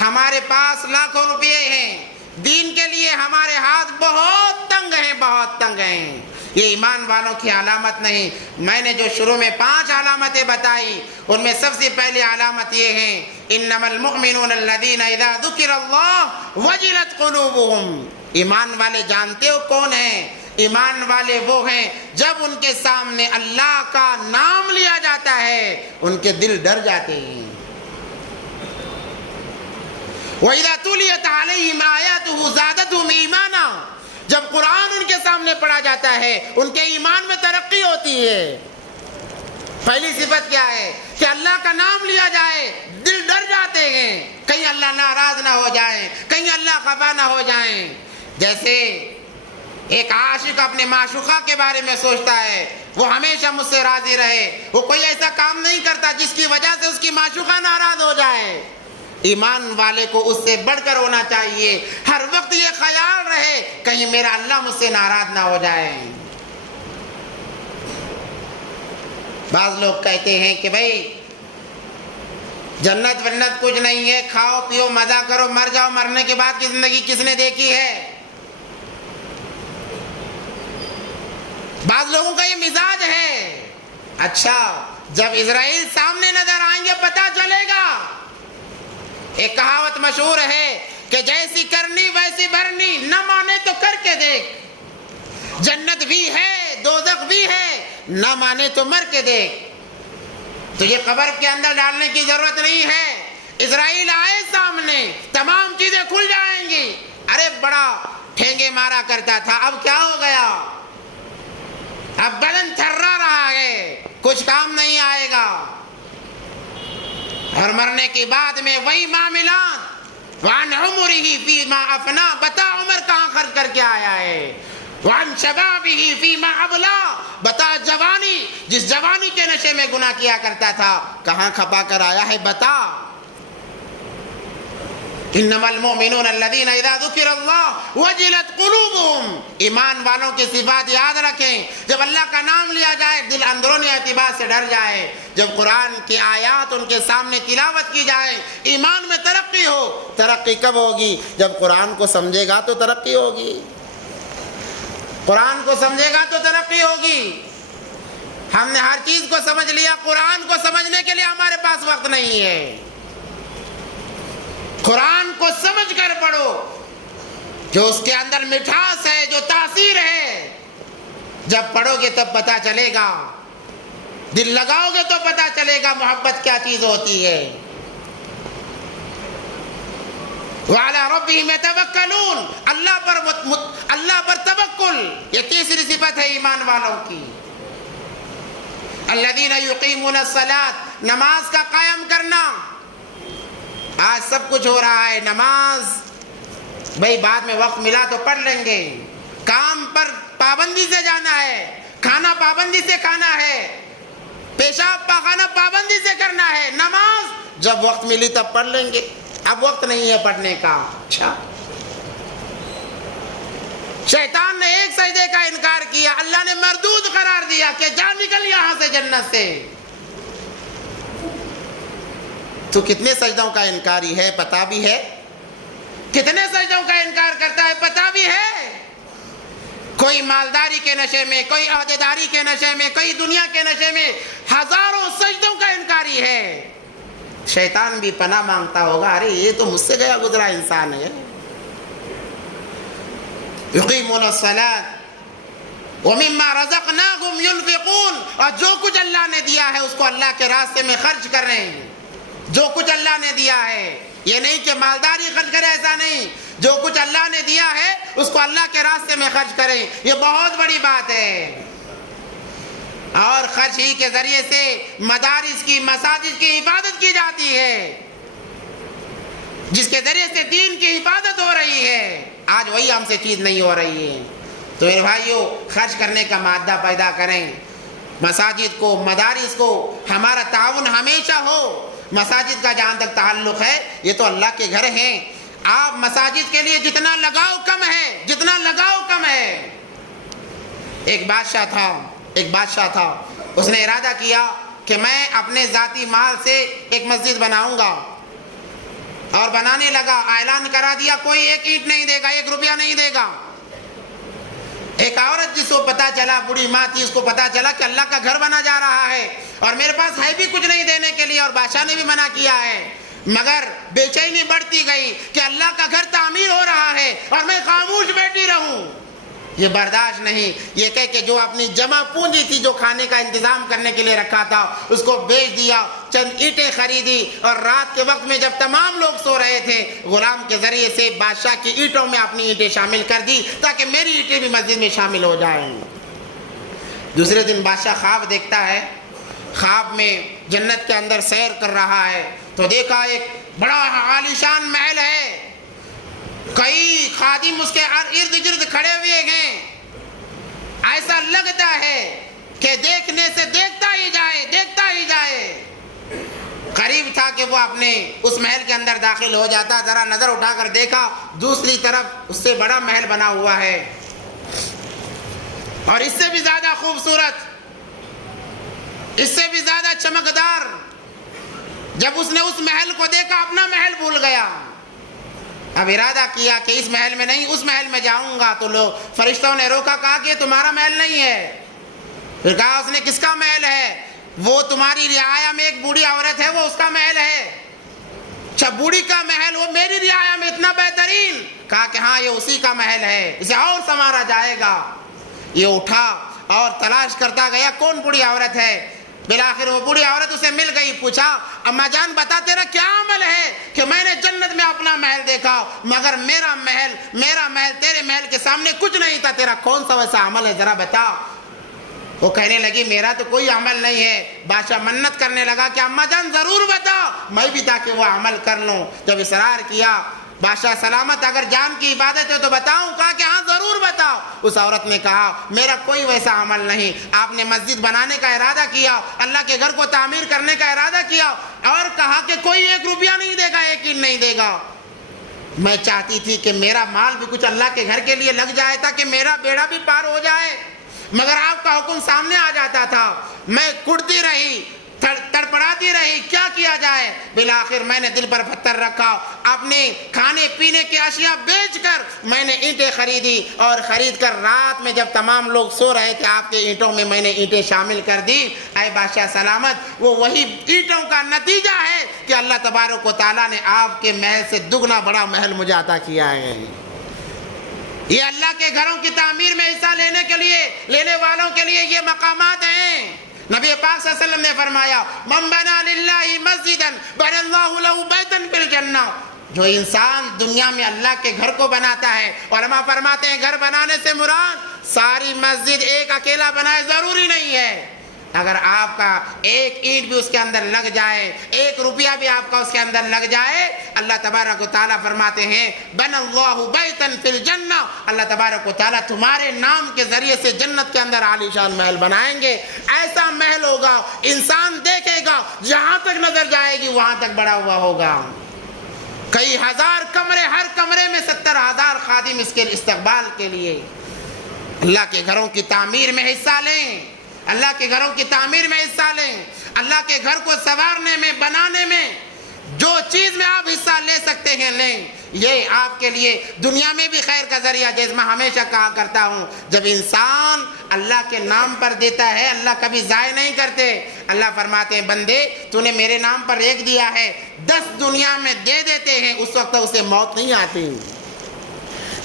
ہمارے پاس لاکھوں روپے ہیں، دین کے لیے ہمارے ہاتھ بہت تنگ ہیں، بہت تنگ ہیں۔ یہ ایمان والوں کی علامت نہیں۔ میں نے جو شروع میں 5 علامتیں بتائی ان میں سب سے پہلی علامت یہ ہے انما المؤمنون الذین اذا ذکر اللہ وجلت قلوبہم۔ ایمان والے جانتے ہو کون ہیں؟ ایمان والے وہ ہیں جب ان کے سامنے اللہ کا نام لیا جاتا ہے ان کے دل ڈر جاتے ہیں۔ وَإِذَا تُلِيَتْ عَلَيْهِمْ آيَاتُهُ زَادَتْهُمْ إِيمَانًا۔ جب قرآن ان کے سامنے پڑھا جاتا ہے ان کے ایمان میں ترقی ہوتی ہے۔ پہلی صفت کیا ہے کہ اللہ کا نام لیا جائے دل ڈر جاتے ہیں، کہیں اللہ ناراض نہ ہو جائیں، کہیں اللہ خفا نہ ہو جائیں۔ جیسے ایک عاشق اپنے معشوقہ کے بارے میں سوچتا ہے وہ ہمیشہ مجھ سے راضی رہے، وہ کوئی ایسا کام نہیں کرتا جس کی وجہ سے اس کی معشوقہ ناراض ہو جائے۔ ایمان والے کو اس سے بڑھ کر ہونا چاہیے، ہر وقت یہ خیال رہے کہیں میرا اللہ مجھ سے ناراض نہ ہو جائے۔ بعض لوگ کہتے ہیں کہ بھائی جنت ونت کچھ نہیں ہے، کھاؤ پیو مزہ کرو مر جاؤ، مرنے کے بعد کی زندگی کس نے دیکھی ہے؟ بعض لوگوں کا یہ مزاج ہے۔ اچھا جب اسرائیل سامنے نظر آئیں گے پتہ چلے گا۔ ایک کہاوت مشہور ہے کہ جیسی کرنی ویسی بھرنی، نہ مانے تو کر کے دیکھ۔ جنت بھی ہے دوزخ بھی ہے، نہ مانے تو مر کے دیکھ۔ تجھے قبر کے اندر ڈالنے کی ضرورت نہیں ہے، اسرائیل آئے سامنے تمام چیزیں کھل جائیں گی۔ ارے بڑا ٹھینگے مارا کرتا تھا، اب کیا ہو گیا؟ اب بدن تھرا رہا ہے، کچھ کام نہیں آئے گا۔ اور مرنے کے بعد میں وہی معاملات۔ وَعَنْ عُمُرِهِ فِي مَا أَفْنَا، بتا عمر کہاں خرچ کر کے آیا ہے۔ وَعَنْ شَبَابِهِ فِي مَا أَبْلَا، بتا جوانی جس جوانی کے نشے میں گناہ کیا کرتا تھا کہاں کھپا کر آیا ہے بتا۔ انما المؤمنون الذين اذا ذكر الله وجلت قلوبهم۔ ایمان والوں کی صفات یاد رکھیں، جب اللہ کا نام لیا جائے دل اندرونی اعتبار سے ڈر جائے، جب قرآن کی آیات ان کے سامنے تلاوت کی جائے ایمان میں ترقی ہو۔ ترقی کب ہوگی؟ جب قرآن کو سمجھے گا تو ترقی ہوگی، قرآن کو سمجھے گا تو ترقی ہوگی۔ ہم نے ہر چیز کو سمجھ لیا، قرآن کو سمجھنے کے لیے ہمارے پاس وقت نہیں ہے۔ قرآن کو سمجھ کر پڑھو، جو اس کے اندر مٹھاس ہے، جو تاثیر ہے، جب پڑھو گے تب پتہ چلے گا، دل لگاؤ گے تو پتہ چلے گا محبت کیا چیز ہوتی ہے۔ وَعَلَىٰ رَبِّهِمْ يَتَوَكَّلُونَ، اللہ پر توکل، یہ تیسری صفت ہے ایمان والوں کی۔ الَّذِينَ يُقِيمُونَ الصَّلَاةَ، نماز کا قائم کرنا۔ آج سب کچھ ہو رہا ہے، نماز بھئی بعد میں وقت ملا تو پڑھ لیں گے، کام پر پابندی سے جانا ہے، کھانا پابندی سے کھانا ہے، پیشاب پاخانہ پابندی سے کرنا ہے، نماز جب وقت ملی تب پڑھ لیں گے، اب وقت نہیں ہے پڑھنے کا۔ اچھا شیطان نے ایک سجدے کا انکار کیا، اللہ نے مردود قرار دیا کہ جا نکل یہاں سے جنت سے۔ تو کتنے سجدوں کا انکاری ہے پتہ بھی ہے، کتنے سجدوں کا انکار کرتا ہے پتہ بھی ہے۔ کوئی مالداری کے نشے میں، کوئی عہدیداری کے نشے میں، کوئی دنیا کے نشے میں ہزاروں سجدوں کا انکاری ہے۔ شیطان بھی پناہ مانگتا ہوگا، ارے یہ تو مجھ سے گیا گزرا انسان ہے۔ یقیمون الصلاۃ ومما رزقناہم ينفقون، اور جو کچھ اللہ نے دیا ہے اس کو اللہ کے راستے میں خرچ کر رہے ہیں۔ جو کچھ اللہ نے دیا ہے، یہ نہیں کہ مالداری خرچ کرے، ایسا نہیں، جو کچھ اللہ نے دیا ہے اس کو اللہ کے راستے میں خرچ کریں، یہ بہت بڑی بات ہے۔ اور خرچ ہی کے ذریعے سے مدارس کی، مساجد کی حفاظت کی جاتی ہے، جس کے ذریعے سے دین کی حفاظت ہو رہی ہے۔ آج وہی ہم سے چیز نہیں ہو رہی ہے۔ تو میرے بھائیو، خرچ کرنے کا مادہ پیدا کریں، مساجد کو، مدارس کو ہمارا تعاون ہمیشہ ہو۔ مساجد کا جہاں تک تعلق ہے یہ تو اللہ کے گھر ہیں، آپ مساجد کے لیے جتنا لگاؤ کم ہے، جتنا لگاؤ کم ہے۔ ایک بادشاہ تھا، اس نے ارادہ کیا کہ میں اپنے ذاتی مال سے ایک مسجد بناؤں گا۔ اور بنانے لگا، اعلان کرا دیا کوئی ایک اینٹ نہیں دے گا، 1 روپیہ نہیں دے گا۔ ایک عورت جس کو پتا چلا، بوڑھی ماں تھی، اس کو پتا چلا کہ اللہ کا گھر بنا جا رہا ہے اور میرے پاس ہے بھی کچھ نہیں دینے کے لیے اور بادشاہ نے بھی منع کیا ہے، مگر بے چینی بڑھتی گئی کہ اللہ کا گھر تعمیر ہو رہا ہے اور میں خاموش بیٹھی رہوں، یہ برداشت نہیں۔ یہ کہہ کہ جو اپنی جمع پونجی تھی، جو کھانے کا انتظام کرنے کے لیے رکھا تھا، اس کو بیچ دیا، چند اینٹیں خریدی اور رات کے وقت میں جب تمام لوگ سو رہے تھے، غلام کے ذریعے سے بادشاہ کی اینٹوں میں اپنی اینٹیں شامل کر دی تاکہ میری اینٹیں بھی مسجد میں شامل ہو جائیں۔ دوسرے دن بادشاہ خواب دیکھتا ہے، خواب میں جنت کے اندر سیر کر رہا ہے تو دیکھا ایک بڑا عالیشان محل ہے، کئی خادم اس کے ارد گرد کھڑے ہوئے ہیں، ایسا لگتا ہے کہ دیکھنے سے دیکھتا ہی جائے، دیکھتا ہی جائے۔ قریب تھا کہ وہ اپنے اس محل کے اندر داخل ہو جاتا، ذرا نظر اٹھا کر دیکھا، دوسری طرف اس سے بڑا محل بنا ہوا ہے اور اس سے بھی زیادہ خوبصورت، اس سے بھی زیادہ چمکدار۔ جب اس نے اس محل کو دیکھا اپنا محل بھول گیا، اب ارادہ کیا کہ اس محل میں نہیں اس محل میں جاؤں گا، تو لوگ فرشتوں نے روکا، کہا کہ تمہارا محل نہیں ہے۔ پھر کہا اس نے کس کا محل ہے؟ وہ تمہاری رعایا میں ایک بوڑھی عورت ہے، وہ اس کا محل ہے۔ اچھا بوڑھی کا محل، وہ میری رعایا میں اتنا بہترین؟ کہا کہ ہاں یہ اسی کا محل ہے، اسے اور سنوارا جائے گا۔ یہ اٹھا اور تلاش کرتا گیا کون بوڑھی عورت ہے، بالآخر وہ بوڑھی عورت اسے مل گئی، پوچھا اما جان بتا تیرا کیا عمل ہے کہ میں نے جنت میں اپنا محل دیکھا مگر میرا محل تیرے محل کے سامنے کچھ نہیں تھا، تیرا کون سا ویسا عمل ہے ذرا بتا۔ وہ کہنے لگی میرا تو کوئی عمل نہیں ہے۔ بادشاہ منت کرنے لگا کہ اما جان ضرور بتا، میں بھی تاکہ وہ عمل کر لوں۔ جب اصرار کیا، بادشاہ سلامت اگر جان کی عبادت ہے تو بتاؤں؟ کہا کہ ہاں ضرور بتاؤ۔ اس عورت نے کہا میرا کوئی ویسا عمل نہیں، آپ نے مسجد بنانے کا ارادہ کیا، اللہ کے گھر کو تعمیر کرنے کا ارادہ کیا اور کہا کہ کوئی 1 روپیہ نہیں دے گا، 1 اینٹ نہیں دے گا۔ میں چاہتی تھی کہ میرا مال بھی کچھ اللہ کے گھر کے لیے لگ جائے تاکہ میرا بیڑا بھی پار ہو جائے، مگر آپ کا حکم سامنے آ جاتا تھا، میں کڑتی رہی، تڑپڑاتی رہی، کیا کیا جائے؟ بالآخر میں نے دل پر پتھر رکھا، اپنے کھانے پینے کی اشیاء بیچ کر میں نے اینٹیں خریدی اور خرید کر رات میں جب تمام لوگ سو رہے تھے آپ کے اینٹوں میں میں نے اینٹیں شامل کر دی۔ اے بادشاہ سلامت، وہ وہی اینٹوں کا نتیجہ ہے کہ اللہ تبارک و تعالیٰ نے آپ کے محل سے دگنا بڑا محل مجھے عطا کیا ہے۔ یہ اللہ کے گھروں کی تعمیر میں حصہ لینے والوں کے لیے یہ مقامات ہیں۔ نبی پاک صلی اللہ علیہ وسلم نے فرمایا من بنا للہ مسجدا بنى اللہ لہ بیتا فی الجنہ، جو انسان دنیا میں اللہ کے گھر کو بناتا ہے، علماء فرماتے ہیں گھر بنانے سے مراد ساری مسجد ایک اکیلا بنائے ضروری نہیں ہے، اگر آپ کا 1 اینٹ بھی اس کے اندر لگ جائے، 1 روپیہ بھی آپ کا اس کے اندر لگ جائے، اللہ تبارک و تعالیٰ فرماتے ہیں بن اللہ بیتا فی الجنہ، اللہ تبارک و تعالیٰ تمہارے نام کے ذریعے سے جنت کے اندر عالی شان محل بنائیں گے۔ ایسا محل ہوگا انسان دیکھے گا جہاں تک نظر جائے گی وہاں تک بڑا ہوا ہوگا، کئی ہزار کمرے، ہر کمرے میں 70,000 خادم اس کے استقبال کے لیے۔ اللہ کے گھروں کی تعمیر میں حصہ لیں، اللہ کے گھروں کی تعمیر میں حصہ لیں، اللہ کے گھر کو سنوارنے میں، بنانے میں جو چیز میں آپ حصہ لے سکتے ہیں لیں، یہ آپ کے لیے دنیا میں بھی خیر کا ذریعہ۔ جیسے میں ہمیشہ کہا کرتا ہوں جب انسان اللہ کے نام پر دیتا ہے اللہ کبھی ضائع نہیں کرتے۔ اللہ فرماتے ہیں بندے تو نے میرے نام پر 1 دیا ہے، 10 دنیا میں دے دیتے ہیں، اس وقت اسے موت نہیں آتی،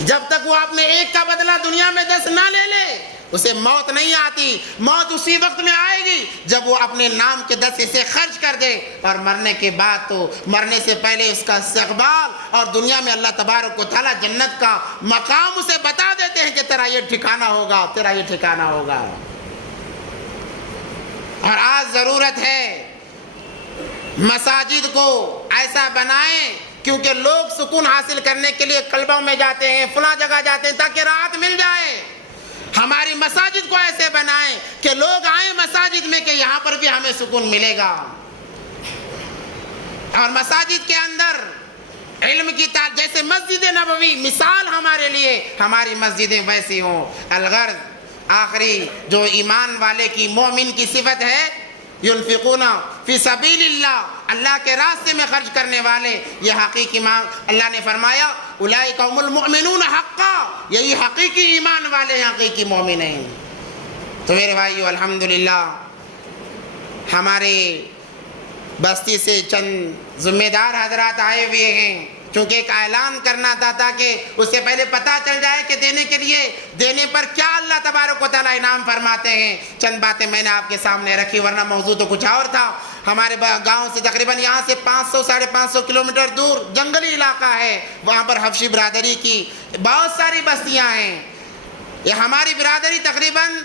جب تک وہ اپنے 1 کا بدلہ دنیا میں 10 نہ لے لے اسے موت نہیں آتی۔ موت اسی وقت میں آئے گی جب وہ اپنے نام کے 10 حصے خرچ کر دے، اور مرنے کے بعد تو مرنے سے پہلے اس کا استقبال، اور دنیا میں اللہ تبارک و تعالیٰ جنت کا مقام اسے بتا دیتے ہیں کہ تیرا یہ ٹھکانہ ہوگا، تیرا یہ ٹھکانہ ہوگا۔ اور آج ضرورت ہے مساجد کو ایسا بنائیں کیونکہ لوگ سکون حاصل کرنے کے لیے کلبوں میں جاتے ہیں، فلاں جگہ جاتے ہیں تاکہ راحت مل جائے۔ ہماری مساجد کو ایسے بنائیں کہ لوگ آئیں مساجد میں کہ یہاں پر بھی ہمیں سکون ملے گا، اور مساجد کے اندر علم کی جیسے مسجد نبوی مثال ہمارے لیے، ہماری مسجدیں ویسی ہوں۔ الغرض آخری جو ایمان والے کی، مومن کی صفت ہے، ينفقون فی سبیل اللہ اللہ کے راستے میں خرچ کرنے والے یہ حقیقی اللہ نے فرمایا اولئک هم المؤمنون حقا، یہی حقیقی ایمان والے ہیں، حقیقی مومن ہیں۔ تو میرے بھائیو الحمدللہ ہمارے بستی سے چند ذمہ دار حضرات آئے ہوئے ہیں، چونکہ ایک اعلان کرنا تھا تاکہ اس سے پہلے پتہ چل جائے کہ دینے پر کیا اللہ تبارک و تعالیٰ انعام فرماتے ہیں۔ چند باتیں میں نے آپ کے سامنے رکھی، ورنہ موضوع تو کچھ اور تھا۔ ہمارے گاؤں سے تقریباً یہاں سے 500-550 کلومیٹر دور جنگلی علاقہ ہے، وہاں پر حبشی برادری کی بہت ساری بستیاں ہیں۔ یہ ہماری برادری تقریباً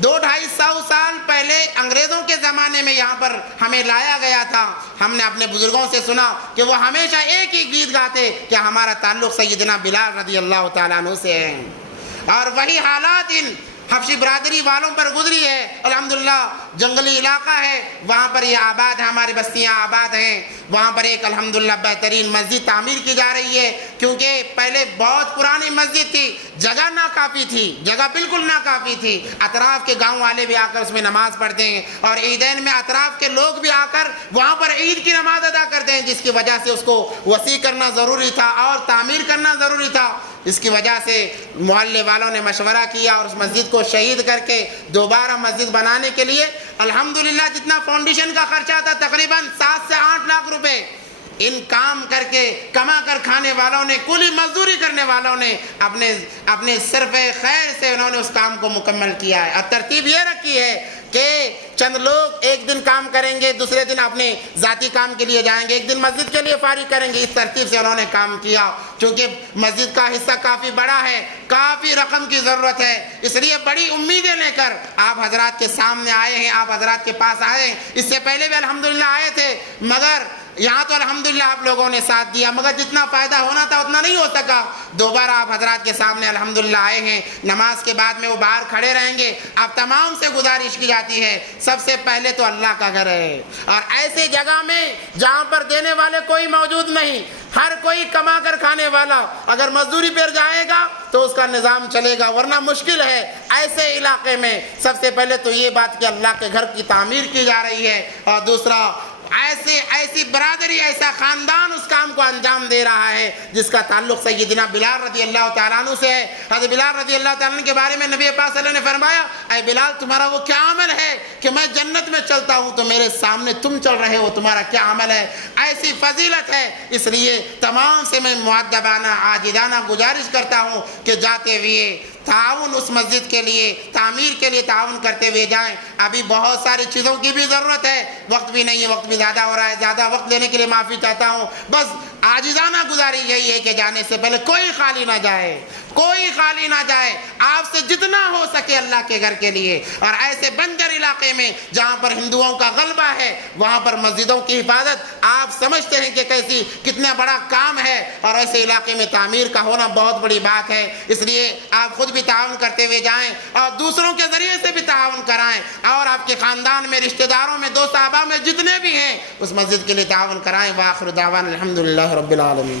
200-250 سال پہلے انگریزوں کے زمانے میں یہاں پر ہمیں لایا گیا تھا۔ ہم نے اپنے بزرگوں سے سنا کہ وہ ہمیشہ ایک ہی گیت گاتے کہ ہمارا تعلق سیدنا بلال رضی اللہ تعالیٰ عنہ سے ہے، اور وہی حالات ان حبشی برادری والوں پر گزری ہے۔ الحمدللہ جنگلی علاقہ ہے، وہاں پر یہ آباد ہے، ہماری بستیاں آباد ہیں۔ وہاں پر ایک الحمدللہ بہترین مسجد تعمیر کی جا رہی ہے، کیونکہ پہلے بہت پرانی مسجد تھی، جگہ ناکافی تھی، جگہ بالکل ناکافی تھی۔ اطراف کے گاؤں والے بھی آ کر اس میں نماز پڑھتے ہیں، اور عیدین میں اطراف کے لوگ بھی آ کر وہاں پر عید کی نماز ادا کرتے ہیں، جس کی وجہ سے اس کو وسیع کرنا ضروری تھا اور تعمیر کرنا ضروری تھا۔ اس کی وجہ سے محلے والوں نے مشورہ کیا اور اس مسجد کو شہید کر کے دوبارہ مسجد بنانے کے لیے الحمدللہ جتنا فاؤنڈیشن کا خرچہ تھا تقریباً 7 سے 8 لاکھ روپے ان کام کر کے کما کر کھانے والوں نے، کولی مزدوری کرنے والوں نے اپنے صرف خیر سے انہوں نے اس کام کو مکمل کیا ہے۔ اب ترتیب یہ رکھی ہے کہ چند لوگ ایک دن کام کریں گے، دوسرے دن اپنے ذاتی کام کے لیے جائیں گے، ایک دن مسجد کے لیے فارغ کریں گے۔ اس ترتیب سے انہوں نے کام کیا، چونکہ مسجد کا حصہ کافی بڑا ہے، کافی رقم کی ضرورت ہے، اس لیے بڑی امیدیں لے کر آپ حضرات کے سامنے آئے ہیں، آپ حضرات کے پاس آئے ہیں۔ اس سے پہلے بھی الحمدللہ آئے تھے، مگر یہاں تو الحمدللہ آپ لوگوں نے ساتھ دیا، مگر جتنا فائدہ ہونا تھا اتنا نہیں ہو سکا۔ دوبارہ آپ حضرات کے سامنے الحمدللہ آئے ہیں، نماز کے بعد میں وہ باہر کھڑے رہیں گے۔ آپ تمام سے گزارش کی جاتی ہے، سب سے پہلے تو اللہ کا گھر ہے، اور ایسی جگہ میں جہاں پر دینے والے کوئی موجود نہیں، ہر کوئی کما کر کھانے والا اگر مزدوری پر جائے گا تو اس کا نظام چلے گا، ورنہ مشکل ہے۔ ایسے علاقے میں سب سے پہلے تو یہ بات کہ اللہ کے گھر کی تعمیر کی جا رہی ہے، اور دوسرا ایسی برادری، ایسا خاندان اس کام کو انجام دے رہا ہے جس کا تعلق سیدنا بلال رضی اللہ تعالیٰ عنہ سے ہے۔ حضرت بلال رضی اللہ تعالیٰ عنہ کے بارے میں نبی پاک صلی اللہ علیہ وسلم نے فرمایا، اے بلال تمہارا وہ کیا عمل ہے کہ میں جنت میں چلتا ہوں تو میرے سامنے تم چل رہے ہو، تمہارا کیا عمل ہے؟ ایسی فضیلت ہے، اس لیے تمام سے میں مؤدبانہ عاجزانہ گزارش کرتا ہوں کہ جاتے ہوئے تعاون اس مسجد کے لیے، تعمیر کے لیے تعاون کرتے ہوئے جائیں۔ ابھی بہت ساری چیزوں کی بھی ضرورت ہے، وقت بھی نہیں ہے، وقت بھی زیادہ ہو رہا ہے، زیادہ وقت لینے کے لیے معافی چاہتا ہوں۔ بس عاجزانہ گزارش یہی ہے کہ جانے سے پہلے کوئی خالی نہ جائے، کوئی خالی نہ جائے، آپ سے جتنا ہو سکے اللہ کے گھر کے لیے۔ اور ایسے بنجر علاقے میں جہاں پر ہندوؤں کا غلبہ ہے، وہاں پر مسجدوں کی حفاظت آپ سمجھتے ہیں کہ کتنا بڑا کام ہے، اور ایسے علاقے میں تعمیر کا ہونا بہت بڑی بات ہے۔ اس لیے آپ خود بھی تعاون کرتے ہوئے جائیں اور دوسروں کے ذریعے سے بھی تعاون کرائیں، اور آپ کے خاندان میں، رشتہ داروں میں، دوست احباب میں جتنے بھی ہیں اس مسجد کے لیے تعاون کرائیں۔ وآخر دعوانا الحمدللہ رب العالمین۔